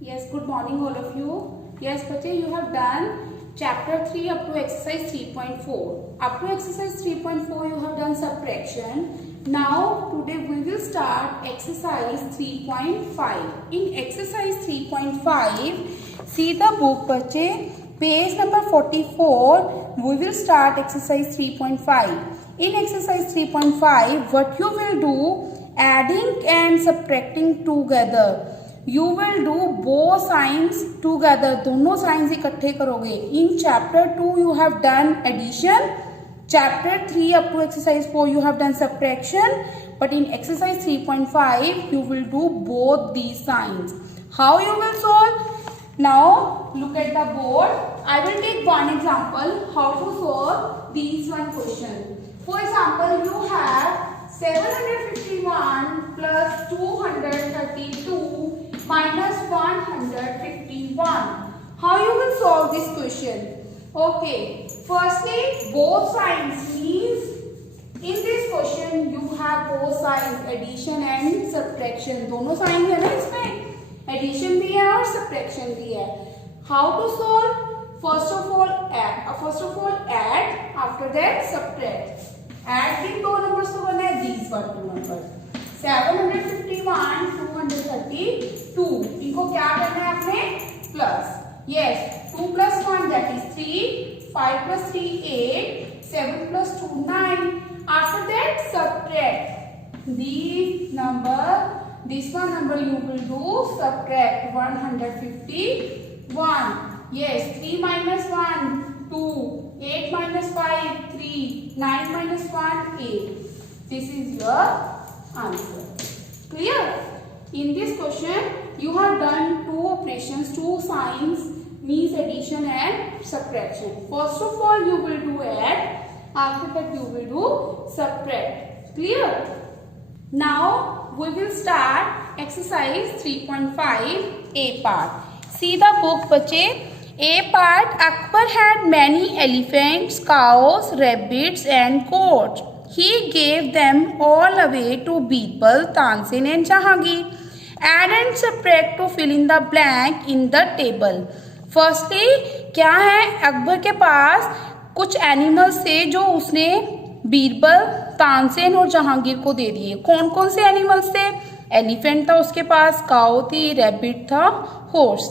Yes, good morning all of you. Yes, बच्चे you have done chapter 3 up to exercise 3.4. Up to exercise 3.4 you have done subtraction. Now today we will start exercise 3.5. In exercise 3.5, see the book बच्चे, page number 44. We will start exercise 3.5. In exercise 3.5, what you will do, adding and subtracting together. You will do both signs together. दोनों signs इकट्ठे करोगे. In chapter 2 you have done addition. Chapter 3 up to exercise 4 you have done subtraction. But in exercise 3.5 you will do both these signs. How you will solve? Now look at the board. I will take one example how to solve these one question. For example, you have 751 plus 232 minus 151. How you will solve this question? Okay, firstly both signs means in this question you have both signs addition and subtraction. दोनों sign है ना इसमें, addition भी है और subtraction भी है. How to solve? First of all add, after that subtract. Add किन दो numbers को बना है? These were two numbers. 751, 232. इनको क्या करना है आपने? Plus. Yes. 2 plus 1 that is 3. 5 plus 3 8. 7 plus 2 9. After that subtract. These number. This one number you will do subtract 151. Yes. 3 minus 1 2. 8 minus 5 3. 9 minus 1 8. This is your answer. Clear? In this question you have done two operations, two signs means addition and subtraction. First of all you will do add, after that you will do subtract. Clear? Now we will start exercise 3.5 A part. See the book बच्चे. A part, Akbar had many elephants, cows, rabbits and goats. He gave them all away to Birbal, Tanzin and Jahangir. Add and subtract to fill in the blank in the table. Firstly, क्या है, अकबर के पास कुछ animals थे जो उसने बीरबल, तानसेन और जहांगीर को दे दिए. कौन कौन से एनिमल्स थे? एलिफेंट था उसके पास, काऊ थी, रैबिट था, हॉर्स.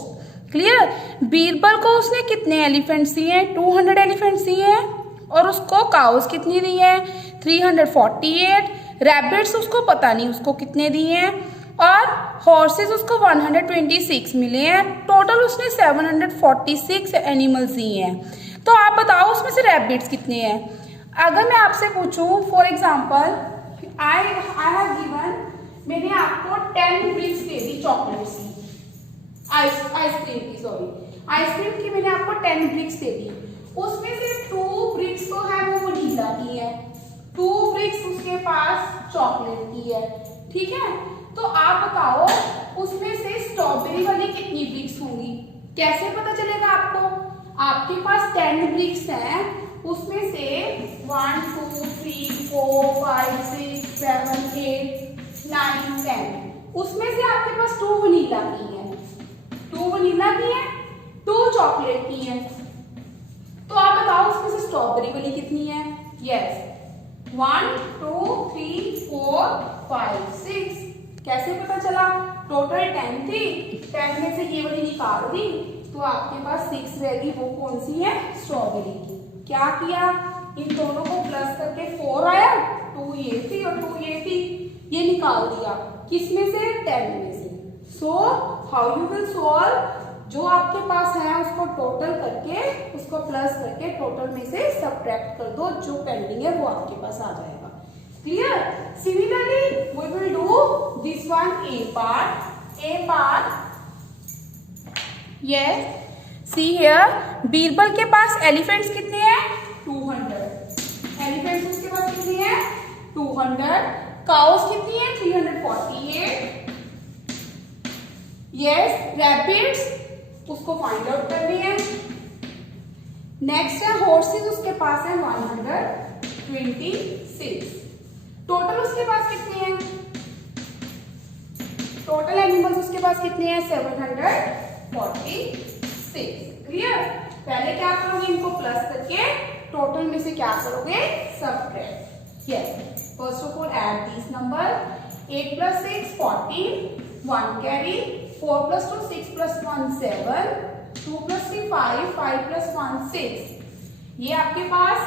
क्लियर? बीरबल को उसने कितने एलिफेंट्स दिए हैं? 200 एलिफेंट्स दिए हैं. और उसको काउस कितनी दी है? 348. रैबिट्स उसको पता नहीं उसको कितने दिए हैं. और हॉर्सेस उसको 126 मिले हैं. टोटल उसने 746 एनिमल्स दिए हैं. तो आप बताओ उसमें से रैबिट्स कितने हैं? अगर मैं आपसे पूछूं for example I have given, मैंने आपको 10 ब्रिक्स दे दी चॉकलेट्स की, आइसक्रीम की, सॉरी आइसक्रीम की मैंने आपको 10 ब्रिक्स दे दी. उसमें से 2 ब्रिक्स तो है वो वनीला की है, 2 ब्रिक्स उसके पास चॉकलेट की है. ठीक है, तो आप बताओ उसमें से स्ट्रॉबेरी वाली कितनी ब्रिक्स होंगी? कैसे पता चलेगा आपको? आपके पास 10 ब्रिक्स हैं, उसमें से 1 2 3 4 5 6 7 8 9 10, उसमें से आपके पास 2 वनीला की है, 2 वनीला की है, 2 चॉकलेट की है. तो आप बताओ उसमें से स्ट्रॉबेरी वाली कितनी है? यस, 1 2 3 4 5 6. कैसे पता चला? टोटल 10 थी, 10 में से ये वाली निकाल दी तो आपके पास 6 रहेगी. वो कौन सी है? स्ट्रॉबेरी की. क्या किया? इन दोनों को प्लस करके 4 आया, 2 ये थी और 2 ये थी, ये निकाल दिया. किसमें से? 10 में से. So how you will solve? जो आपके पास है उसको टोटल करके, उसको प्लस करके टोटल में से सब्ट्रैक्ट कर दो, जो पेंडिंग है वो आपके पास आ जाएगा. Clear? Similarly we will do this one A part. Yes, see here, Birbal के पास एलिफेंट्स कितने हैं? 200. एलिफेंट्स उसके पास कितने हैं? 200. काउस कितनी है? 348. यस, रैबिट्स उसको फाइंड आउट करनी है. नेक्स्ट है हॉर्सेस, उसके पास है 126. टोटल उसके पास कितने हैं? टोटल एनिमल्स उसके पास कितने हैं? 746। क्लियर? पहले क्या करोगे? इनको प्लस करके टोटल में से क्या करोगे? Subtract. Yes, first of all add this number. 8 plus 6 14, 1 carry, 4 plus 2 6 plus 1 7, 2 plus 3 5, 5 plus 1 6। ये आपके पास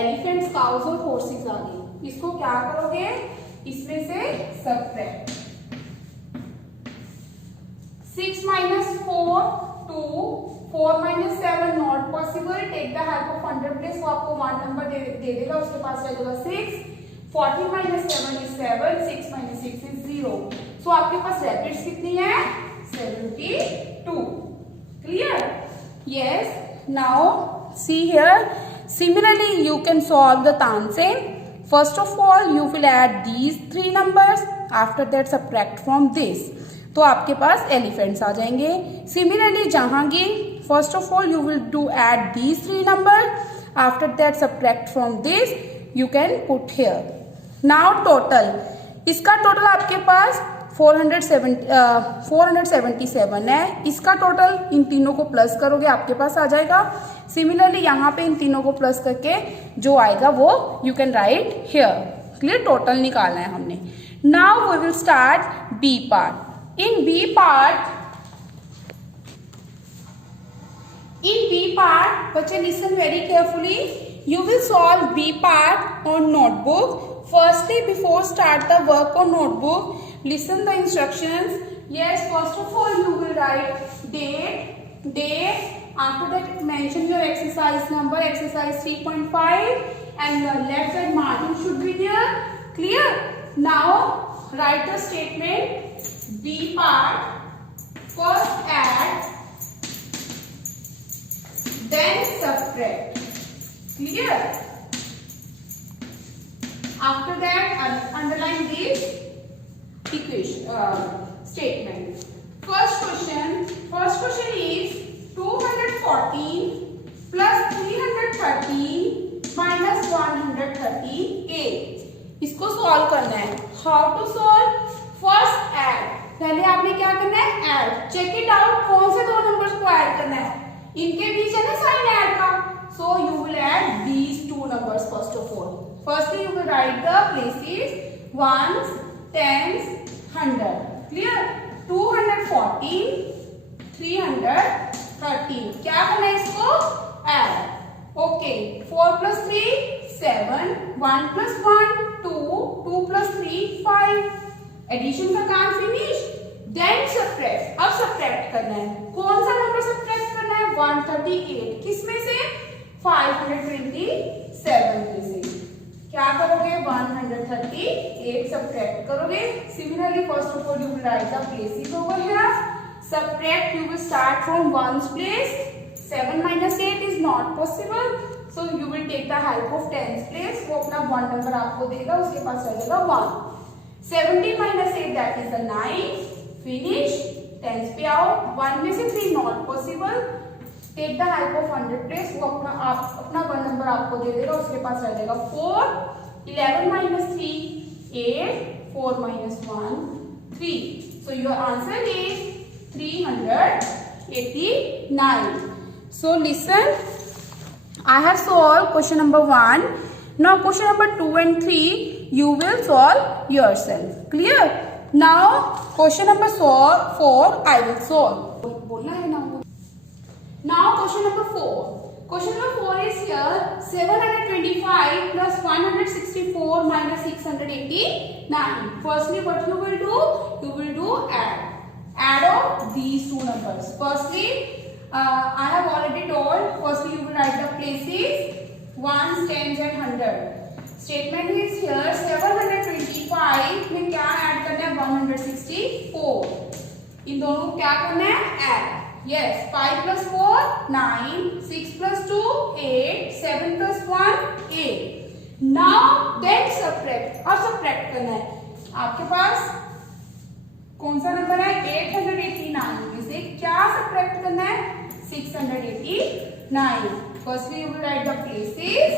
एलिफेंट्स, काउज और हॉर्सेस आ गए। इसको क्या करोगे? इसमें से subtract. 6 minus 4 2, 4 minus 7 not possible. Take the help of 100 place, वो आपको 1 नंबर दे देगा, उसके पास रह जाएगा 6। 40 minus 7 is 7, 6 minus 6 is 0. So आपके पास रैपिड्स कितनी है? 72. Clear? Yes. Now see here. Similarly, you can solve the Tansen. First of all, you will add these 3 numbers. After that, subtract from this. तो आपके पास एलिफेंट्स आ जाएंगे। Similarly, Jahangir, first of all, you will do add these 3 numbers. After that, subtract from this. You can put here. Now total, इसका total आपके पास 477 है। इसका total इन तीनों को प्लस करोगे आपके पास आ जाएगा। सिमिलरली यहाँ पे इन तीनों को प्लस करके जो आएगा वो you can write here. Clear? Total निकालना है हमने। Now we will start B part. In B part बच्चे listen very carefully. You will solve B part on notebook. Firstly, before start the work on notebook, listen the instructions. Yes, first of all, you will write date. After that, mention your exercise number, exercise 3.5, and the left side margin should be there. Clear? Now, write the statement B part. First add, then subtract. Clear? After that, underline this equation statement. First question is 214 plus 313 minus 138. इसको solve करना है। How to solve? First add. पहले आपने क्या करना है? Add. Check it out. कौन से दो नंबर्स को ऐड करना है? इनके बीच है ना साइन ऐड का। So you will add these two numbers first of all. Firstly, you will write the places ones, tens, 100. Clear? 214, 313. क्या करना है इसको? Add. Okay. 4 plus 3 7, 1 plus 1 2, 2 plus 3 5. Addition का काम finish. Then subtract. अब subtract करना है। कौन सा नंबर subtract करना है? 138. किसमें से? 527 में से। क्या करोगे? 138 subtract करोगे। Similarly, first of all, you will write the places over here. Subtract, you will start from ones place. 7 minus 8 is not possible, so you will take the help of tens place. वो अपना 1 number आपको देगा, उसके पास रहेगा 1. 17 minus 8 that is a 9. Finish. Tens पे आओ। 1 में से 3 not possible. Take the help of 100 place, वो अपना 1 नंबर आपको दे देगा, उसके पास रह जाएगा 4. 11 minus 3 8, 4 minus 1 3. So your answer is 389. So listen, I have solved question number 1. Now question number 2 and 3 you will solve yourself. Clear? Now question number 4 I will solve. बोलना है ना। Now question number 4. Question number 4 is here. 725 plus 164 minus 689. Firstly, what you will do? You will do add. Add of these two numbers. Firstly, I have already told. Firstly, you will write the places ones, tens, and 100. Statement is here. 725 में क्या add करना है? 164. इन दोनों को क्या करना है? Add. Yes, 5 plus 4 9, 6 plus 2 8, 7 plus 1 8. Now then subtract. अब subtract करना है। आपके पास कौन सा नंबर है? 889 में से क्या subtract करना है? 689. Firstly, you will write the places.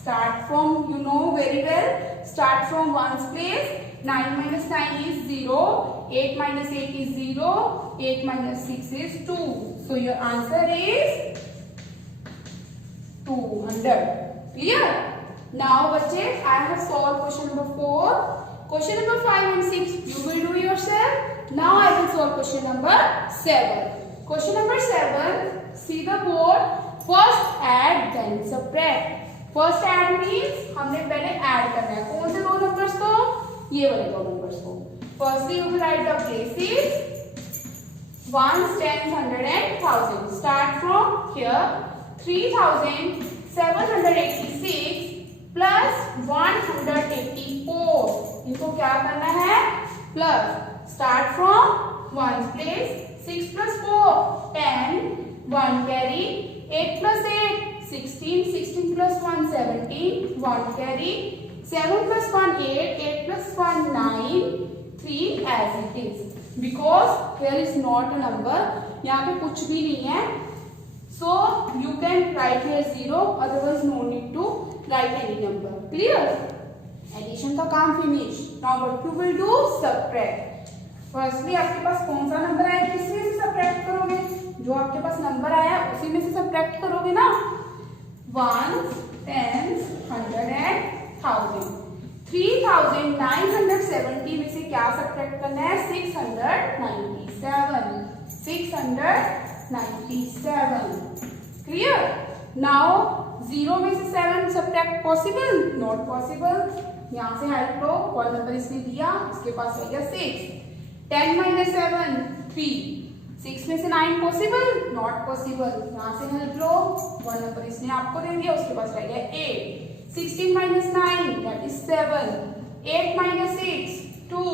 Start from, you know very well. Start from ones place. 9 minus 9 is 0. 8 minus 8 is 0. 8 minus 6 is 2. So your answer is 200. Clear? Now बच्चे, I have solved question number 4. Question number 5 and 6 you will do yourself. Now I will solve question number 7. Question number 7. See the board. First add then subtract. First add means हमने पहले add करना है. कौन से दो numbers को? ये वाले दो numbers को. Firstly you will write the places. Ones, tens, hundred and thousand. Start from here. 3,786 plus 184. इनको क्या करना है? Plus. Start from ones place. 6 plus 4 10. 1 carry. 8 plus 8 16. 16 plus 1 17. 1 carry. 7 plus 1 8. 8 plus 1 9. 3 as it is. Because here is not a number. यहाँ पे कुछ भी नहीं है. So you can write here 0. Otherwise no need to write any number. Clear? Addition का काम finish. Now what you will do? Subtract. Firstly आपके पास कौन सा नंबर आया? किसमें से subtract करोगे? जो आपके पास नंबर आया उसी में से subtract करोगे ना? Ones, tens, hundred and thousand. 3,970 में से क्या subtract करना है? 697. 697. Clear? Now 0 में से 7 subtract possible? Not possible. यहाँ से help लो. कौन नंबर इसने दिया? इसके पास है क्या 6. 10 minus 7 3. 6 में से 9 possible? Not possible. यहाँ से help लो. वन नंबर इसने आपको दे दिया. उसके पास रह गया 8. 16 minus 9 that is 7. 8 minus 6 2.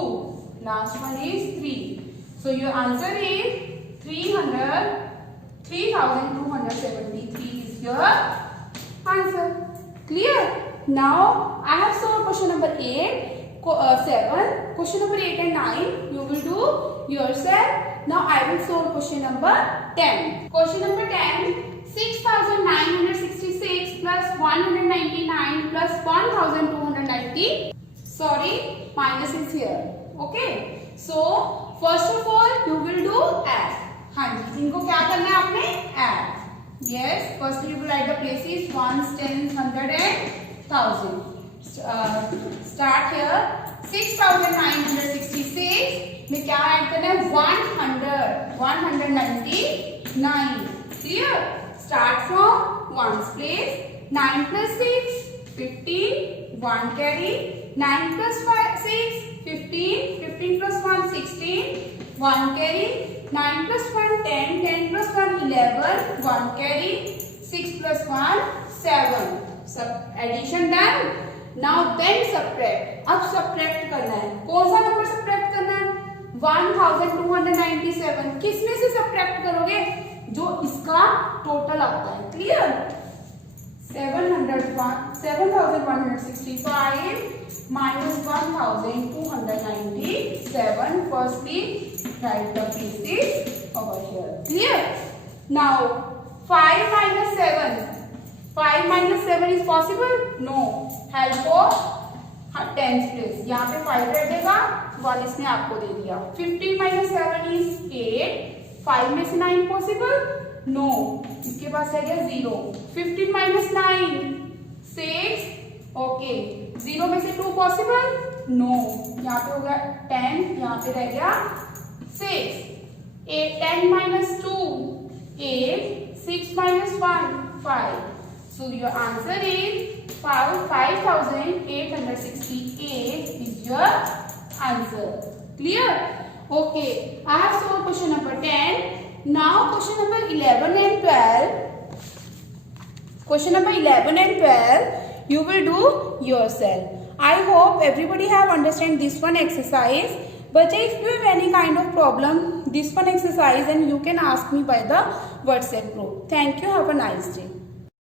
Last one is 3. So your answer is 3,273 is your answer. Clear? Now I have solved question number 8, 7. Question number 8 and 9 you will do yourself. Now I will solve question number 10. Question number 10. 6,966 plus 199 plus 1,290. Sorry, minus is here. Okay. So first of all you will do add. हाँ जी, इनको क्या करना है आपने? Add. Yes. First you will write the places. Ones, tens, hundred and thousand. Start here. 6,966 में क्या add करना है? 199. Clear? Start from ones place. 9 plus 6 15. 1 carry. 9 plus 6 15. 15 plus 1 16. 1 carry. 9 plus 1 10. 10 plus 1 11. 1 carry. 6 plus 1 7. Addition done. Now then subtract. अब subtract करना है. कौन सा number subtract करना है? 1,297. किस में से subtract करोगे? जो इसका टोटल आता है. Clear? 7,165 minus 1,297. Firstly, write the pieces over here. Clear? Now 5 minus 7. 5 minus 7 is possible? No. Help for tens place. यहाँ पे 5 रहेगा. 1 इसने आपको दे दिया. 15 minus 7 is 8. 5 में से 9 possible? No. इसके पास है क्या 0. 15 minus 9 6. Okay. 0 में से 2 possible? No. यहाँ पे होगा 10. यहाँ पे रह गया 6. 10 minus 2 8. 6 minus 1 5. So your answer is 5,868 is your answer. Clear? Okay. I have solved question number 10. Now question number 11 and 12. Question number 11 and 12 you will do yourself. I hope everybody have understand this one exercise. But if you have any kind of problem, this one exercise, and you can ask me by the WhatsApp group. Thank you. Have a nice day.